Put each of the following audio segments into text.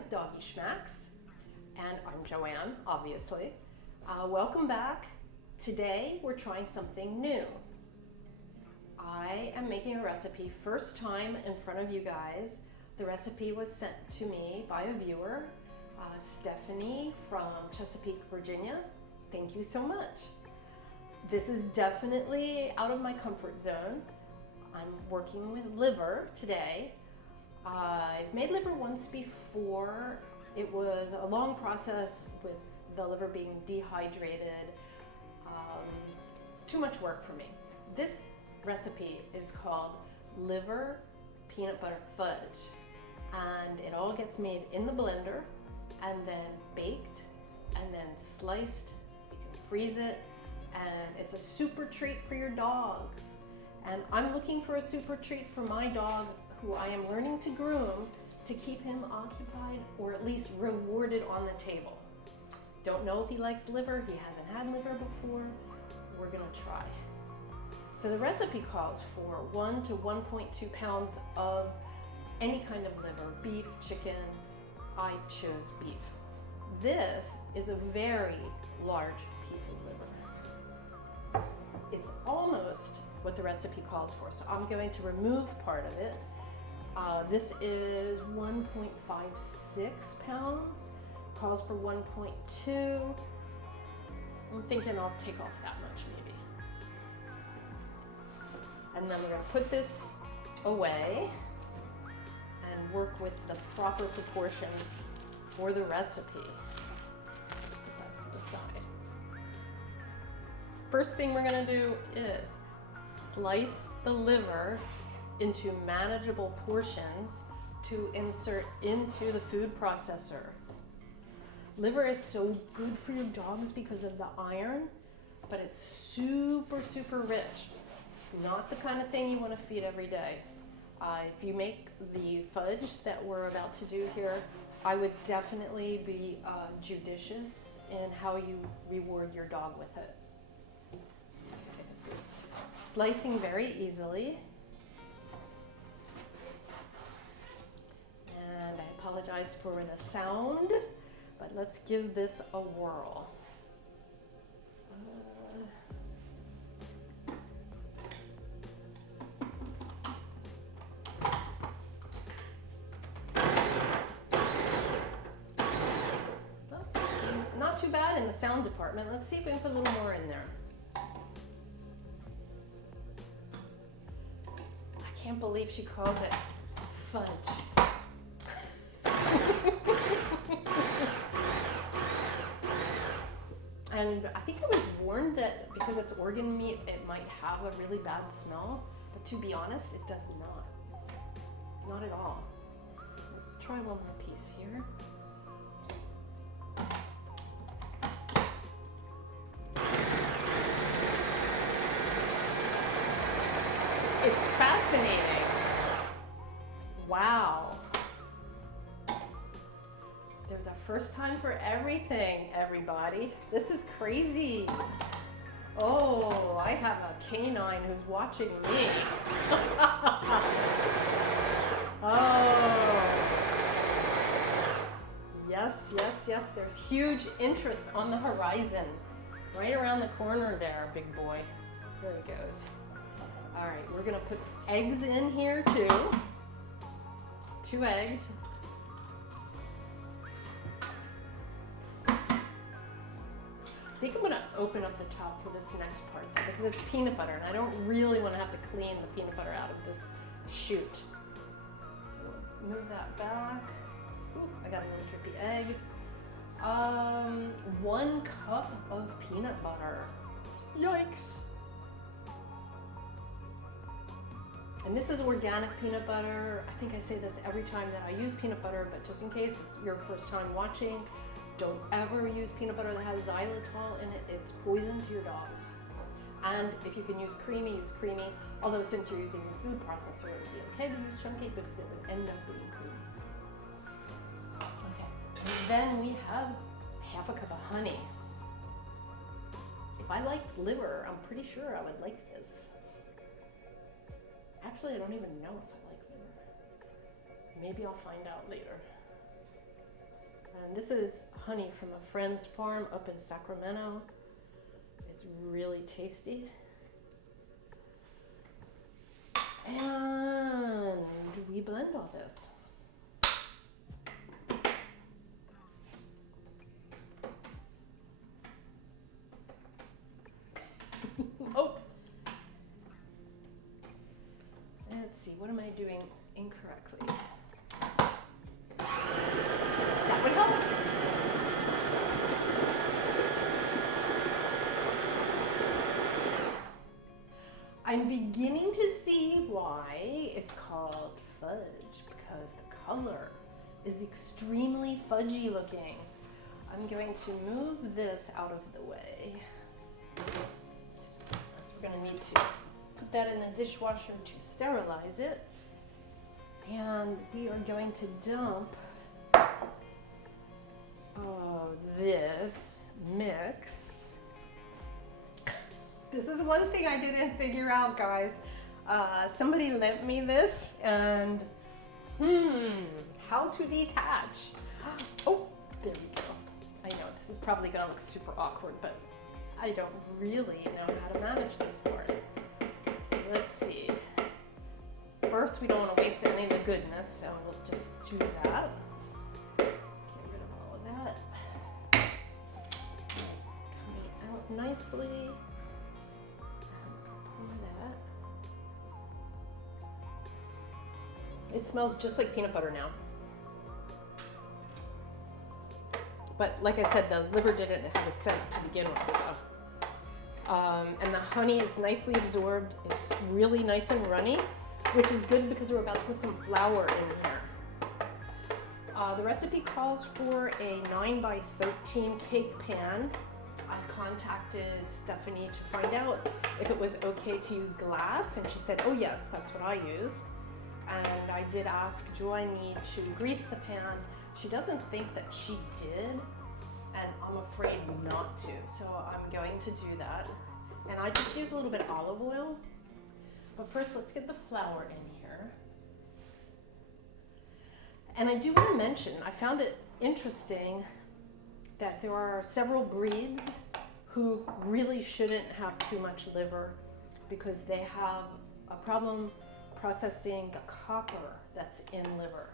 friends, Doggy Schmacks, and I'm Joanne, obviously. Welcome back. Today we're trying something new. I am making a recipe, first time in front of you guys. The recipe was sent to me by a viewer, Stephanie from Chesapeake, Virginia. Thank you so much. This is definitely out of my comfort zone. I'm working with liver today. I've made liver once before. It was a long process with the liver being dehydrated. Too much work for me. This recipe is called liver peanut butter fudge, and it all gets made in the blender and then baked and then sliced. You can freeze it, and it's a super treat for your dogs. And I'm looking for a super treat for my dog, who I am learning to groom to keep him occupied or at least rewarded on the table. Don't know if he likes liver. He hasn't had liver before. We're gonna try. So the recipe calls for 1 to 1.2 pounds of any kind of liver, beef, chicken. I chose beef. This is a very large piece of liver. It's almost what the recipe calls for, so I'm going to remove part of it. This is 1.56 pounds, calls for 1.2. I'm thinking I'll take off that much maybe. And then we're gonna put this away and work with the proper proportions for the recipe. Put that to the side. First thing we're gonna do is slice the liver into manageable portions to insert into the food processor. Liver is so good for your dogs because of the iron, but it's super, super rich. It's not the kind of thing you want to feed every day. If you make the fudge that we're about to do here, I would definitely be judicious in how you reward your dog with it. Okay, this is slicing very easily. And I apologize for the sound, but let's give this a whirl. Not too bad in the sound department. Let's see if we can put a little more in there. I can't believe she calls it fudge. And I think I was warned that because it's organ meat, it might have a really bad smell. But to be honest, it does not. Not at all. Let's try one more piece here. It's fascinating. Wow. There's a first time for everything, everybody. This is crazy. Oh, I have a canine who's watching me. Oh. Yes, yes, yes. There's huge interest on the horizon. Right around the corner there, big boy. There he goes. All right, we're gonna put eggs in here too. 2 eggs. I think I'm gonna open up the top for this next part though, because it's peanut butter and I don't really wanna have to clean the peanut butter out of this chute. So move that back. Ooh, I got a little drippy egg. 1 cup of peanut butter. Yikes. And this is organic peanut butter. I think I say this every time that I use peanut butter, but just in case it's your first time watching, don't ever use peanut butter that has xylitol in it. It's poison to your dogs. And if you can use creamy, use creamy. Although since you're using your food processor, it would be okay to use chunky because it would end up being creamy. Okay, and then we have half a cup of honey. If I liked liver, I'm pretty sure I would like this. Actually, I don't even know if I like liver. Maybe I'll find out later. And this is honey from a friend's farm up in Sacramento. It's really tasty. And we blend all this. Oh! Let's see, what am I doing incorrectly? That would help. I'm beginning to see why it's called fudge, because the color is extremely fudgy looking. I'm going to move this out of the way. We're going to need to put that in the dishwasher to sterilize it. And we are going to dump this mix. This is one thing I didn't figure out, guys. Somebody lent me this and how to detach. Oh, there we go. I know this is probably going to look super awkward, but I don't really know how to manage this part. So let's see. First, we don't want to waste any of the goodness, so we'll just do that. Get rid of all of that. Coming out nicely. Pour that. It smells just like peanut butter now. But like I said, the liver didn't have a scent to begin with, so. And the honey is nicely absorbed. It's really nice and runny, which is good because we're about to put some flour in here. The recipe calls for a 9x13 cake pan. I contacted Stephanie to find out if it was okay to use glass, and she said, oh yes, that's what I used. And I did ask, do I need to grease the pan? She doesn't think that she did, and I'm afraid not to, so I'm going to do that. And I just use a little bit of olive oil. But first, let's get the flour in here. And I do want to mention, I found it interesting that there are several breeds who really shouldn't have too much liver because they have a problem processing the copper that's in liver.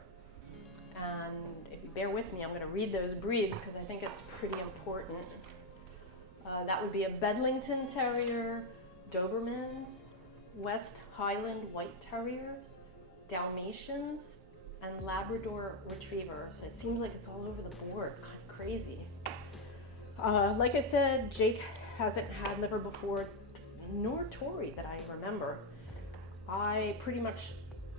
And if you bear with me, I'm going to read those breeds because I think it's pretty important. That would be a Bedlington Terrier, Dobermans, West Highland White Terriers, Dalmatians, and Labrador Retrievers. It seems like it's all over the board, kind of crazy. Like I said, Jake hasn't had liver before, nor Tori that I remember. I pretty much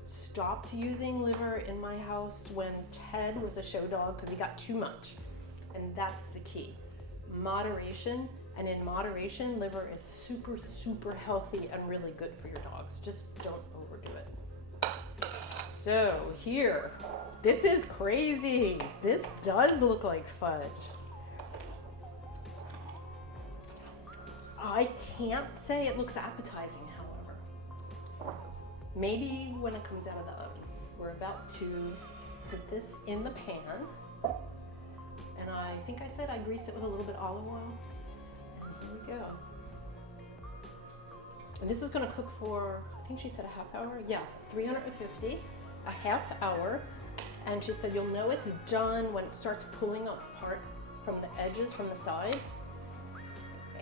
stopped using liver in my house when Ted was a show dog because he got too much. And that's the key. Moderation, and in moderation, liver is super, super healthy and really good for your dogs. Just don't overdo it. So here, this is crazy. This does look like fudge. I can't say it looks appetizing, however. Maybe when it comes out of the oven. We're about to put this in the pan. And I think I said I greased it with a little bit of olive oil. And here we go. And this is gonna cook for, I think she said a half hour? Yeah, 350, a half hour. And she said you'll know it's done when it starts pulling apart from the edges, from the sides.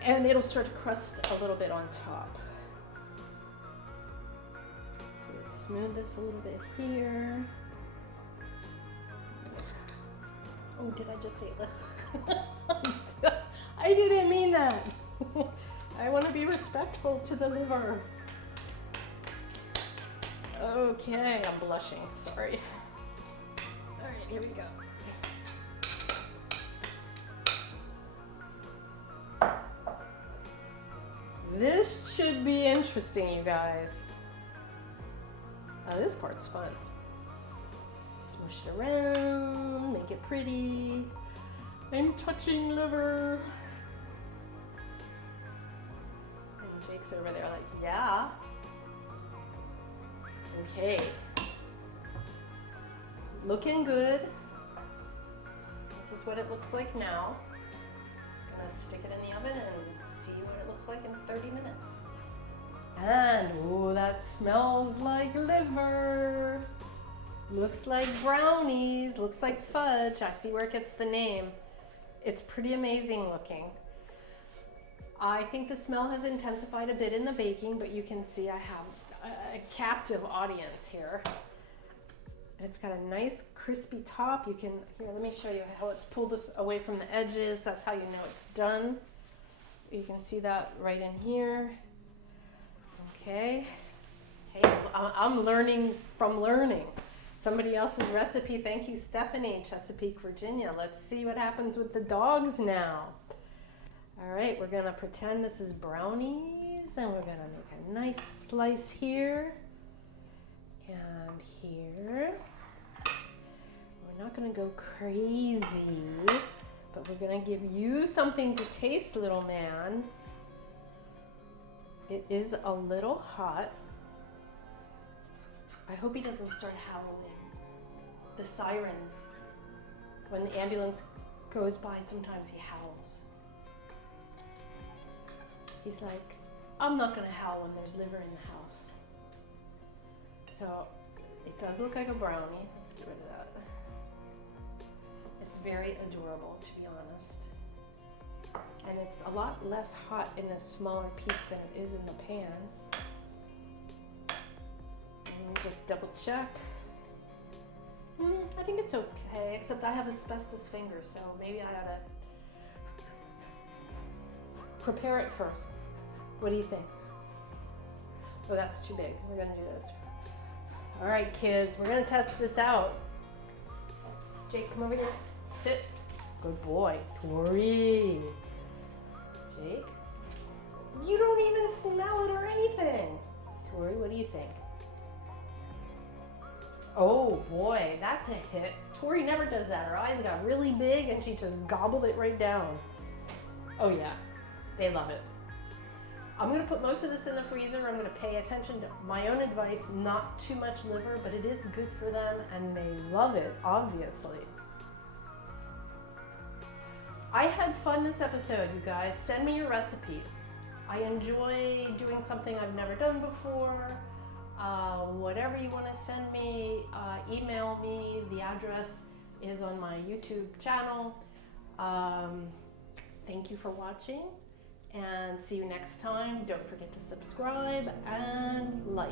And it'll start to crust a little bit on top. So let's smooth this a little bit here. Oh, did I just say ugh? I didn't mean that. I want to be respectful to the liver. Okay, I'm blushing, sorry. All right, here we go. This should be interesting, you guys. Oh, this part's fun. Smoosh it around, make it pretty. I'm touching liver. And Jake's over there like, yeah. Okay. Looking good. This is what it looks like now. I'm gonna stick it in the oven and see what it looks like in 30 minutes. And, oh, that smells like liver. Looks like brownies, looks like fudge. I see where it gets the name. It's pretty amazing looking. I think the smell has intensified a bit in the baking, but you can see I have a captive audience here. And it's got a nice crispy top. You can, here, let me show you how it's pulled this away from the edges. That's how you know it's done. You can see that right in here. Okay. Hey, I'm learning from learning. Somebody else's recipe. Thank you, Stephanie, Chesapeake, Virginia. Let's see what happens with the dogs now. All right, we're gonna pretend this is brownies, and we're gonna make a nice slice here and here. We're not gonna go crazy, but we're gonna give you something to taste, little man. It is a little hot. I hope he doesn't start howling. The sirens. When the ambulance goes by, sometimes he howls. He's like, I'm not gonna howl when there's liver in the house. So it does look like a brownie. Let's get rid of that. It's very adorable, to be honest. And it's a lot less hot in this smaller piece than it is in the pan. And just double check. I think it's okay, except I have asbestos fingers, so maybe I ought to prepare it first. What do you think? Oh, that's too big. We're gonna do this. All right, kids, we're gonna test this out. Jake, come over here. Sit. Good boy. Tori. Jake, you don't even smell it or anything. Tori, what do you think? Oh boy, that's a hit. Tori never does that. Her eyes got really big and she just gobbled it right down. Oh yeah, they love it. I'm gonna put most of this in the freezer. I'm gonna pay attention to my own advice, not too much liver, but it is good for them and they love it, obviously. I had fun this episode, you guys. Send me your recipes. I enjoy doing something I've never done before. Whatever you want to send me, email me. The address is on my YouTube channel. Thank you for watching and see you next time. Don't forget to subscribe and like.